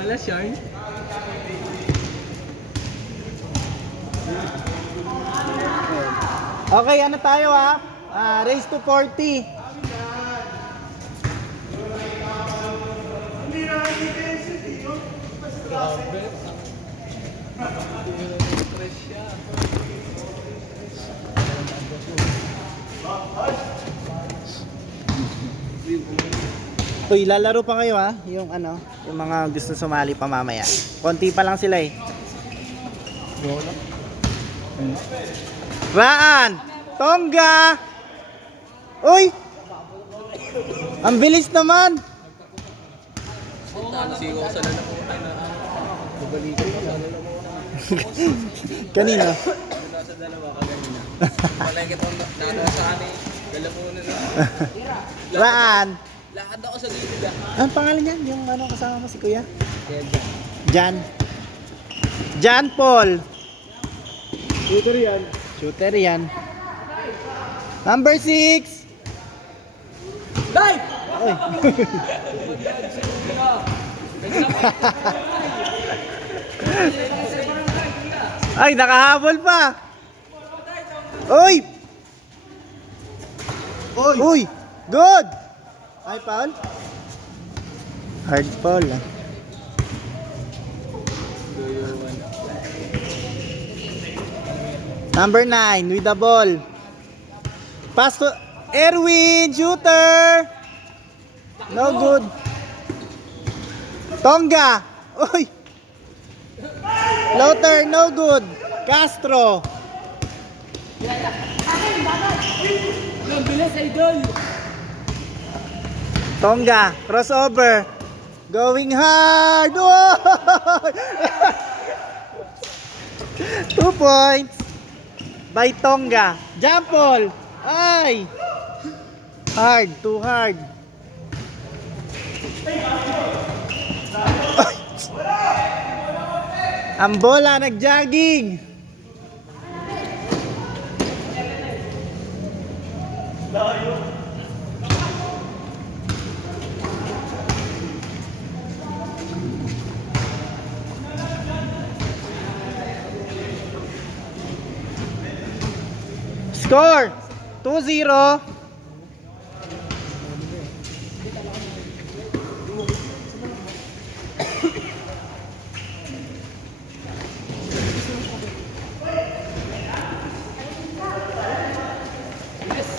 Malas yarn. Okay, ano tayo race to 40. Uy, lalaro pa kayo yung yung mga gusto sumali pa mamaya. Konti pa lang sila eh. Raan! Tongga! Uy! Ang bilis naman! Sigo ko sa lalamunan na babalikan ko sa lalamunan. Kanino? Sa dalawa ka ganina. Palagi itong nanoa sa amin. Lalamunan na. Raan! Lakad ako sa gilid Ang pangalan niyan? Yung kasama mo si Kuya? Jan. Jan Paul. Shooter yan. Shooter yan. Number 6. Dive! Uy. Ay, nakahabol pa. Uy! Uy! Good! Ay, foul? Hard foul Number 9 with the ball. Pass to Erwin, shooter. No good. Tongga. Uy. Floater, no good. Castro. Ang bilis, idol! Tongga, crossover. Going hard. Oh! 2 points by Tongga. Jump ball. Ay! Hard, too hard. Ang bola nag-jogging. Score 2-0.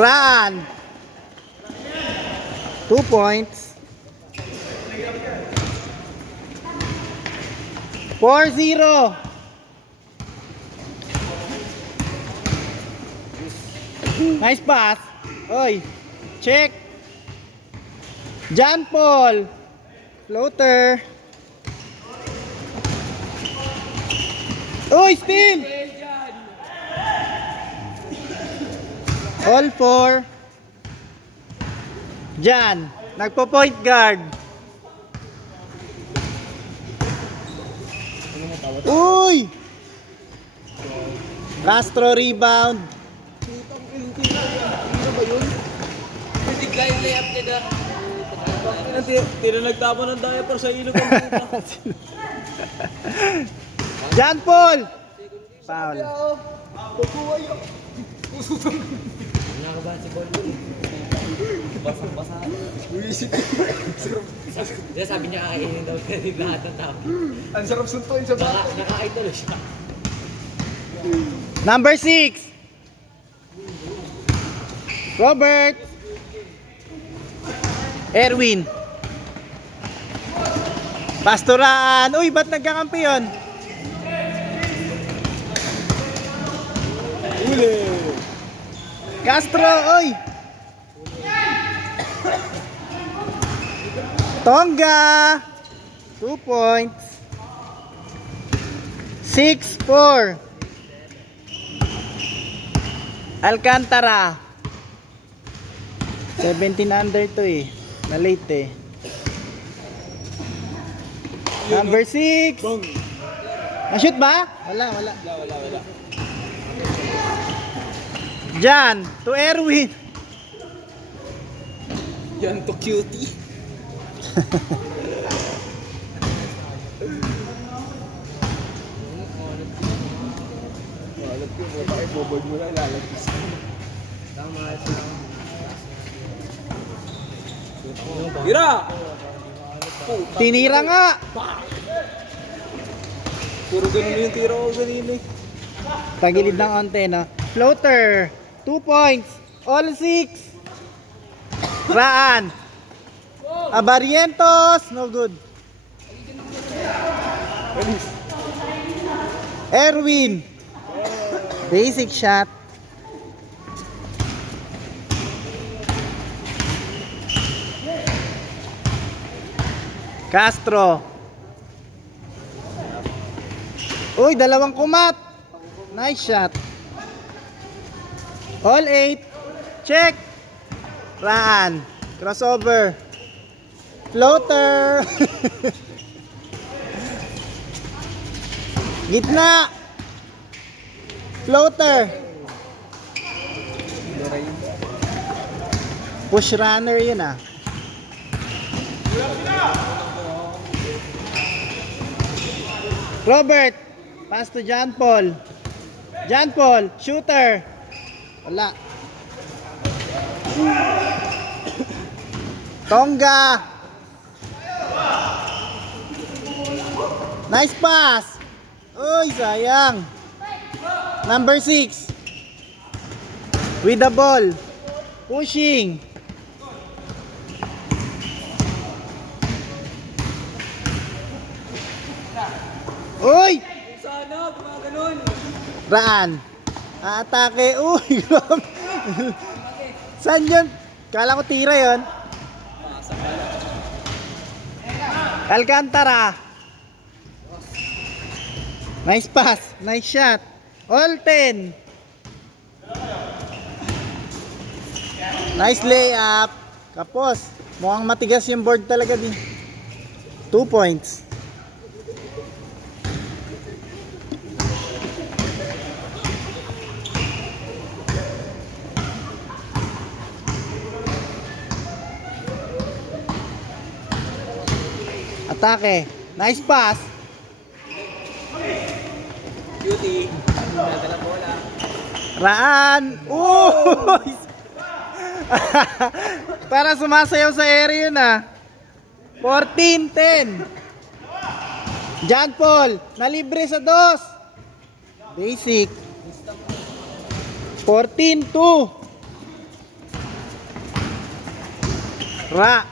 Run 2 points. 4-0. Nice pass. Oy, check. John Paul. Floater. Oy, steal. All for Jan. Nagpo-point guard. Uy! Castro rebound. Ano ba yun? Hindi kaya layup niya na. Tira nagtapon ng diaper sa ilog ang puta. Jan Paul. Foul. Pagkuhay ako. Nakaba si Paul dun. Basang-basa. Diya sabi niya kakainin daw kanin lahat ng tao. Ang sarap suntuin sa bata. Nakain tuloy siya. Number 6. Robert. Erwin. Pasturaan. Uy, ba't nagkakampi yun? Uli. Castro, oy. Tongga. 2 points. 6-4. Alcantara. 17 under to eh. Na late eh. Number 6. Na-shoot ba? Wala. Wala. Jan, to Erwin. Yan to cutie. Alam ko, mo tayo, boboard mo lang, lalagis. Tira! Tinira nga! Puro ganun yung tira ko kanina eh. Tagilid ng onte, no? Floater. 2 points. All 6. Raan. Abarientos. No good. Erwin. Basic shot. Castro. Uy, dalawang kumat. Nice shot. All 8. Check. Raan. Crossover. Floater. Gitna. Floater. Push runner yun ah. Robert. Pass to John Paul. John Paul. Shooter. Wala. Tonga. Nice pass. Uy, sayang. Number 6. With the ball. Pushing. Uy! Sana, gumaganon. Raan. Aatake. Uy, grabe. Saan yun? Kala ko tira yun. Alcantara. Nice pass. Nice shot. All 10. Nice layup. Kapos. Mukhang matigas yung board talaga din. 2 points. Atake. Nice pass. Beauty. Nadala bola. Raan. Uy! Para sumasayaw sa area yun ah. 14-10. John Paul. Nalibre sa 2. Basic. 14-2. Ra.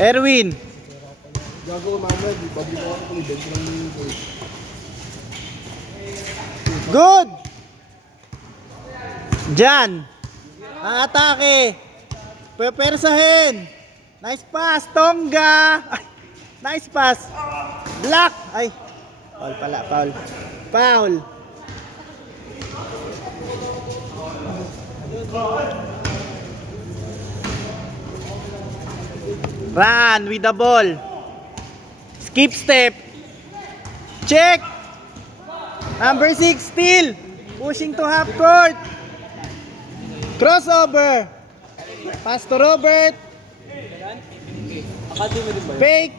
Erwin. Gago mamaya, di ba ko ako kung ibento lang yung board. Good. Jan. Ang atake. Pepersahin. Nice pass. Tonga. Ay, nice pass. Block. Ay. Foul pala. Foul. Foul. Run with the ball. Skip step. Check. Number 6 still. Pushing to half court. Crossover. Pass to Robert. Academy din ba yun? Fake.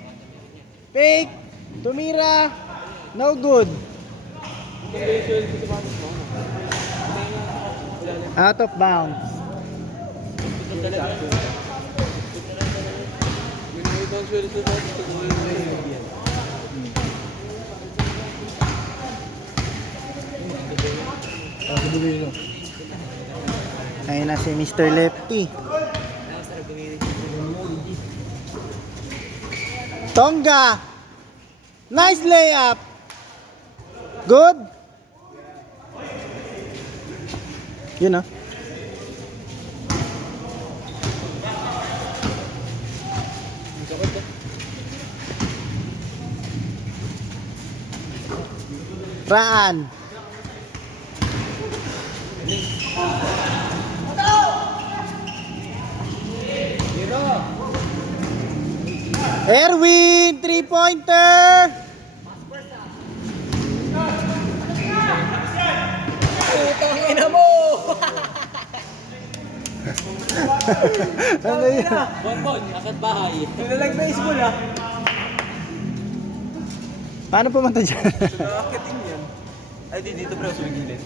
Fake. Tumira. No good. Out of bounds. Ibang sweldo sa gusto ko yung yan. Ayun na si Mr. Lefty. Tonga. Nice layup. Good. Yun ah. Raan. Erwin, 3-pointer. Putang ina mo! Ano yun? Bonbon, akad bahay. Nilalag baseball ah. Paano pumunta dyan? Nakakiting yan. Ay, dito bro, sumigilin.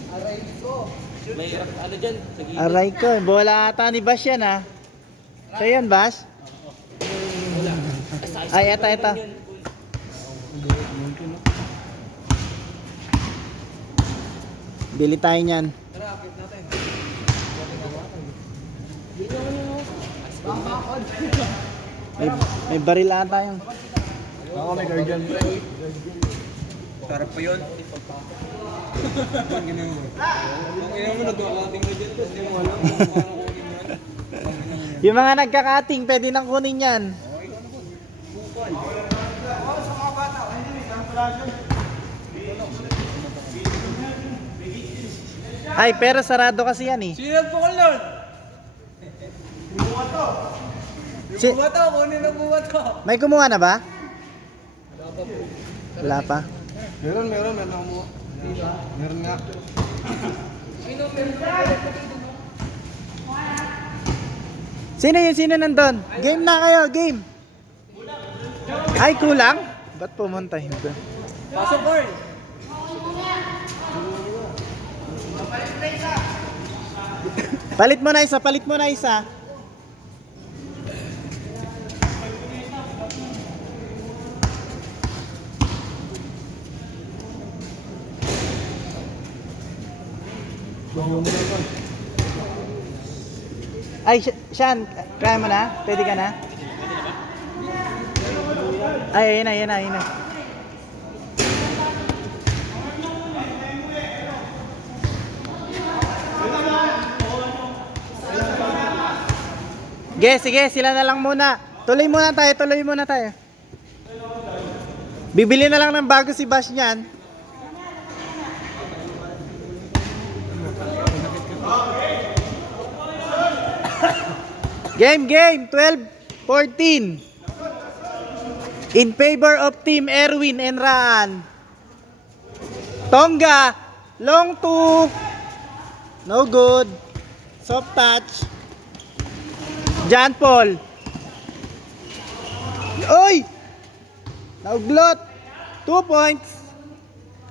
May ano dyan, sa gilid. Aray ko, bola ata ni Bash yan ah. Siya yan, Bash? Ay, eto. Bili tayo niyan. Tara, akit natin. May baril ata yung. Ako may guardian. Sarap pa yun. Ang ginagawa mo. Ang ina mo, nagkakating na dyan. Tapos di mo alam kung paano kunin mo yan. Yung mga nagkakating, pwede nang kunin yan. Ay, pero sarado kasi yan eh. Sino nagpukol nun? Si- Buwa to, kunin ang buwa to. May kumuha na ba? Wala pa. Meron ako mo. Meron nga. Sino nandun? Game na kayo, game. Ay, kulang? Ba't pumunta yun doon? Pasok, Carl. Palit mo na isa. Ay, Sean, kaya mo na? Pwede ka na? Ay, ayun na. Sige, sila na lang muna. Tuloy muna tayo. Bibili na lang ng bago si Bash niyan. Game, 12-14. In favor of Team Erwin and Raan. Tonga, long two. No good. Soft touch. John Paul. Oy! Nauglot. 2 points.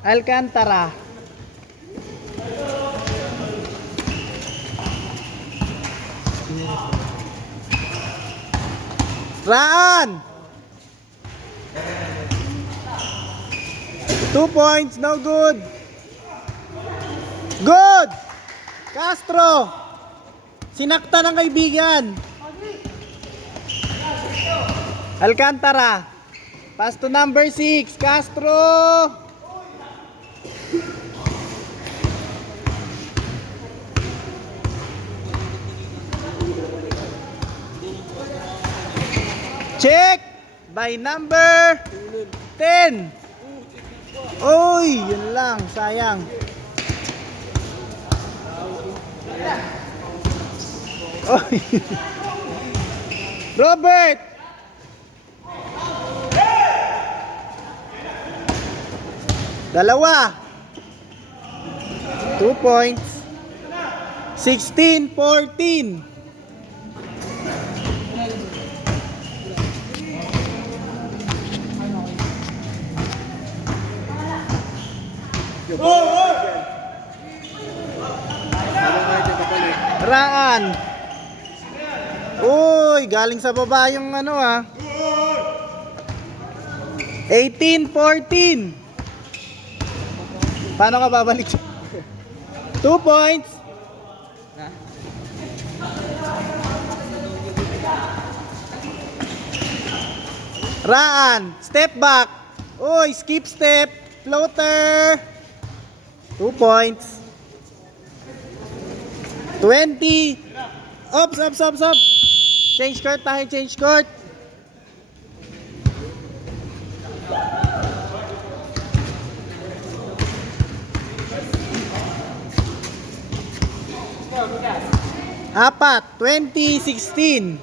Alcantara. Raan. 2 points, no good. Good. Castro. Sinakta ng kaibigan. Alcantara. Pass to number 6, Castro. Check by number 10. Oy, yun lang, sayang. Oy. Robert. Dalawa. 2 points. 16-14. Raan. Uy, galing sa baba yung ano ah. 18-14. Paano ka babalik? 2 points. Raan, step back. Uy, skip step. Floater. 2 points. 20. Ops. Change court tayo, change court. Apat, 2016.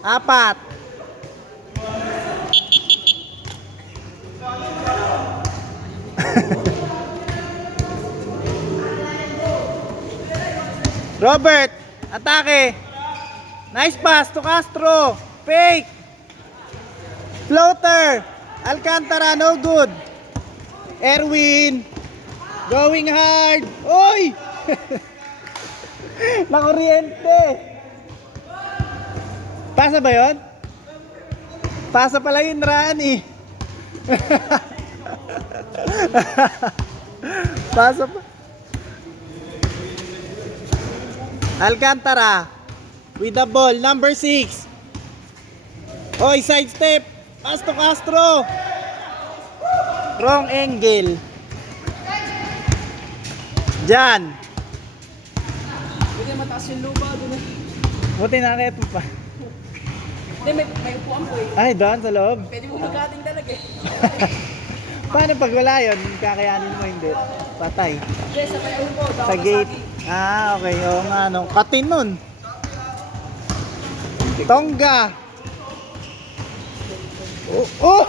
Apat. Robert, atake. Nice pass to Castro. Fake. Floater. Alcantara, no good. Erwin. Going hard. Oy! Nakuryente. Pasa ba yun? Pasa pala yun, Rani. Pasa pa. Alcantara with the ball, number 6. Oy, side step. Pass to Castro. Wrong angle. Jan. Pwede mataas yung lupa doon eh. Buti nakita pa. Hindi, may upuan po eh. Ay, doon sa loob. Pwede mo mag-cutting talaga eh. Paano pag wala yun? Kakayanin mo hindi. Patay. Hindi, sa may upo. Sa gate. Ah, okay. Oo nga, no. Katin nun. Tongga. Oh! Oh!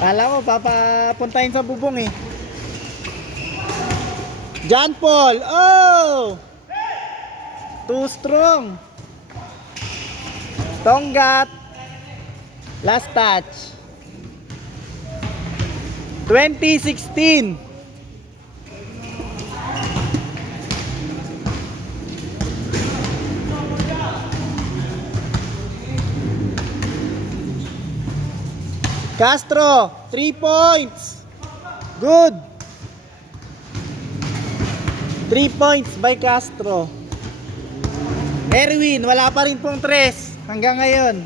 Kala mo, papapuntahin sa bubong eh. John Paul. Oh! Too strong. Tonggat. Last touch. 2016. Castro, 3 points. Good. 3 points by Castro. Erwin, wala pa rin pong 3 hanggang ngayon.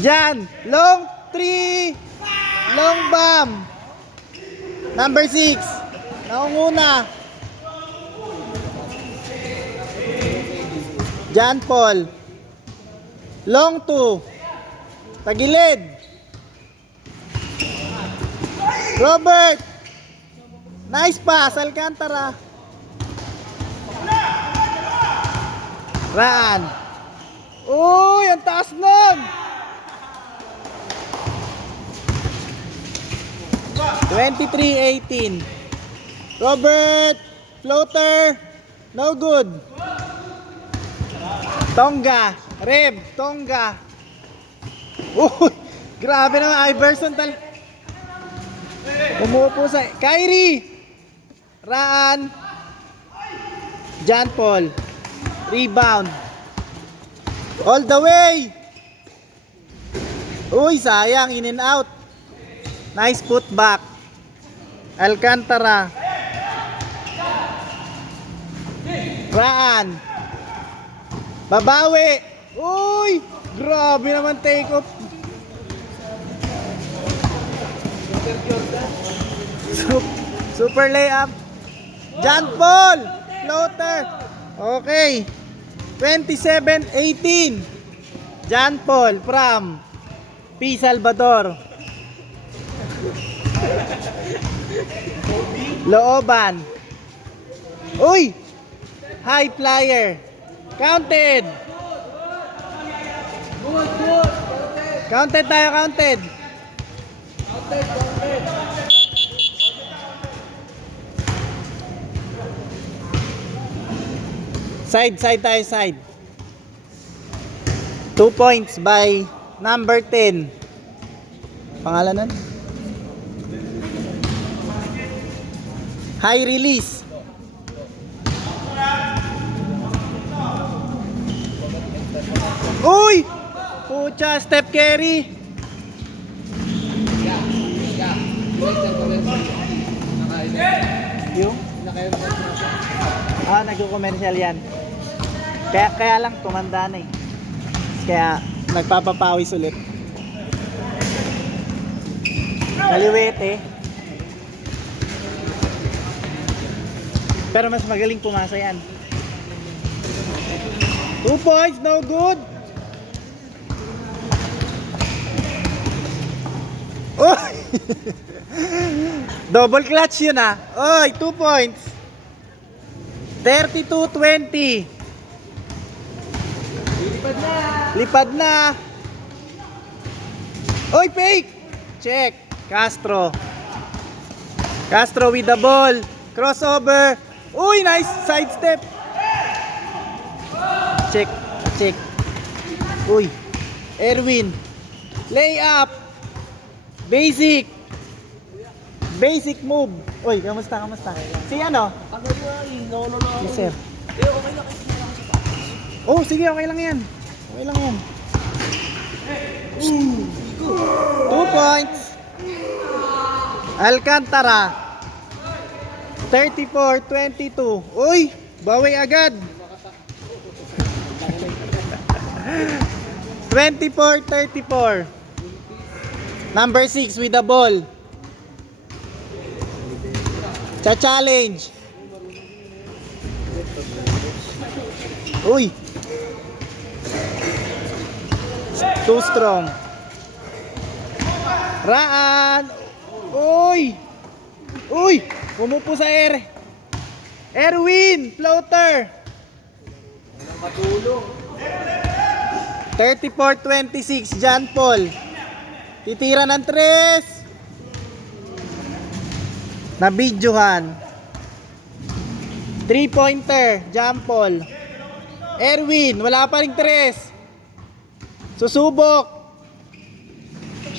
Jan, long 3. Long bomb. Number 6. Naunguna. Jan Paul. Long 2. Tagilid. Robert. Nice pass, Alcantara. Raan. Uy, ang taas nun. 23-18. Robert. Floater. No good. Tongga. Reb. Tongga. Uy, grabe naman. Iverson tal. Umupo sa Kyrie. Raan. John Paul. Rebound. All the way. Uy, sayang. In and out. Nice putback. Alcantara. Raan. Babawi. Uy, grabe naman take off. Super layup. John Paul. Floater. Okay. 27-18. John Paul from P. Salvador. Looban. Uy! High flyer. Counted. Counted tayo, counted. Side tayo, side. 2 points by number 10. Pangalan nun? High release. Uy! Pucha, step carry. Yung? Nagko-commercial yan. Kaya lang tumanda na eh. Kaya nagpapapawis ulit. Kaliwete eh. Pero mas magaling pumasa yan. 2 points, no good. Oh! Double clutch yun ah. Oy, 2 points. 32-20. Lipad na. Oy, fake. Check. Castro with the ball. Crossover. Uy, nice side step. Check. Check. Uy. Erwin. Layup. Basic. Basic move. Uy, kamusta? Si ano? Si sir. Oh, sige, okay lang yan. 2 points. Alcantara. 34-22. Uy, bawi agad. 24-34. Number 6 with the ball. Cha-challenge. Uy. Too strong. Raan. Uy. Pumupo sa air. Erwin, floater. 34-26, John Paul. Titira ng 3. Nabidyohan. 3-pointer, John Paul. Erwin, wala pa ring 3. Susubok.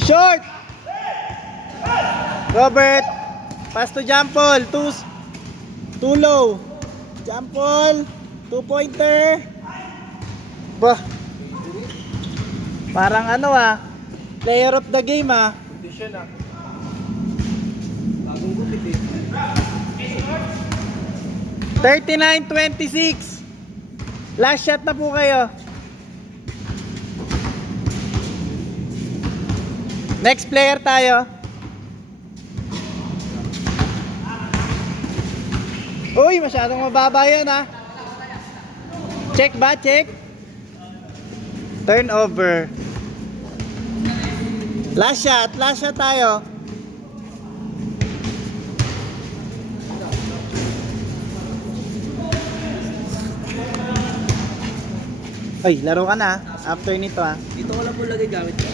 Short. Robert. Pass to John Paul. Too low. John Paul. 2-pointer. Bah. Parang ano player of the game 39-26. Last shot na po kayo. Next player tayo. Uy, masyadong mababa yun Check ba? Check. Turnover. Last shot tayo. Ay, laro ka na after nito Dito ko lang po lagay gamit ko.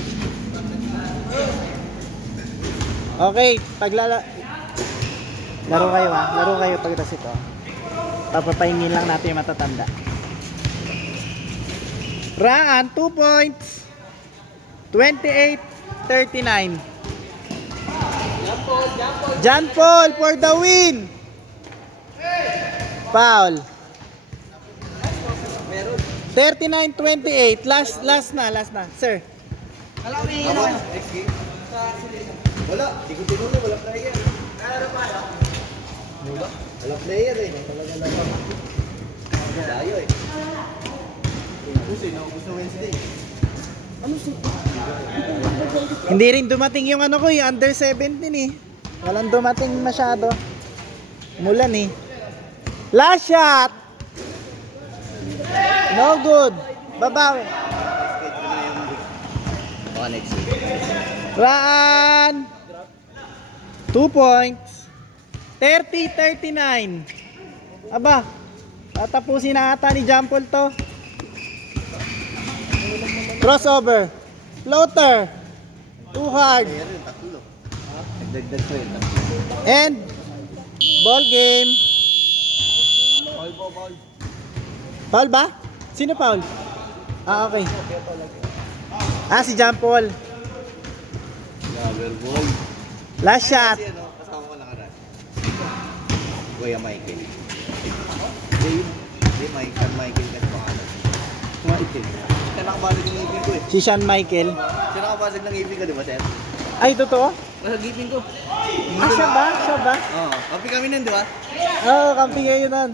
Okay, laro kayo pagkatapos ito. Papapahingin lang natin yung matatanda. Raan, 2 points. 28-39. John Paul for the win. Foul. 39-28. Last na. Sir. Wala, di ko tinuli, wala player. Wala player talaga lang. Layo Ubus na Wednesday. Hindi rin dumating yung under 17 Walang dumating masyado. Mulan Last shot. No good. Babawi. Next week. Raan. 2 points. 30-39. Aba, tatapusin na ata ni John Paul to. Crossover. Floater. Too hard. Nagdagdag ko yun. And ball game. Foul ba? Sino foul? Okay. Si John Paul. Double ball. Last shot. Kasama ko nakaraan. Kuya Michael. Michael kasi pangalan. Michael. Siya nakabasag ng ipin ko Si Sean Michael. Siya nakabasag ng ipin ko, di ba, sir? Ay, totoo? Nasa ipin ko. Siya ba? Oo. Kapi kami nun, di ba? Oo, kampi kayo nun.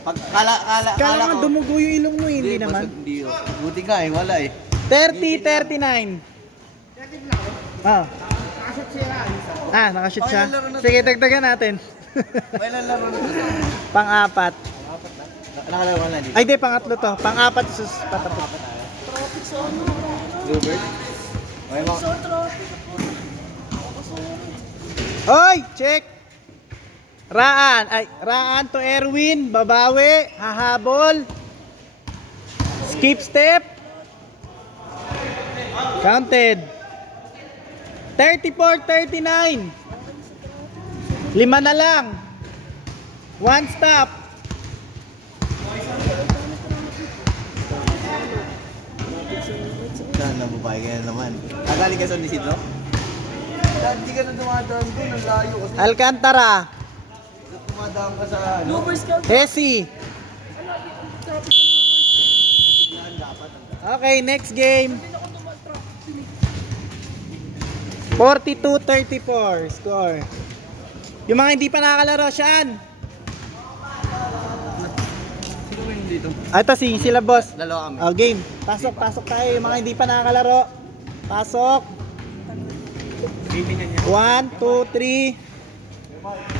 Kala Kala nga ko. dumugo yung ilong mo, hindi naman. Hindi. Buti nga wala 30-39. Nakashoot siya. Sige, dagdagan natin. May lalaro na ito. Pang-apat. Nakalaro na dito. Ay, di, pangatlo to. Pang-apat, sus, patapos. Bluebird. Okay mo. Oy, check. Raan to Erwin. Babawi. Hahabol. Skip step. Counted. 34-39. 5 na lang. One stop. Saan na babae ka na naman? Nagaling ka sa Nisidro? Hindi ka na dumadaan doon, ang layo kasi Alcantara. dumadaan ka sa ano. Hesi. Okay, next game. 42-34 score. Yung mga hindi pa nakakalaro, Sean. Sino ba yung dito? Ito sila boss. Dalawa kami. Oh, game. Pasok tayo. Yung mga hindi pa nakakalaro. Pasok. 1, 2, 3.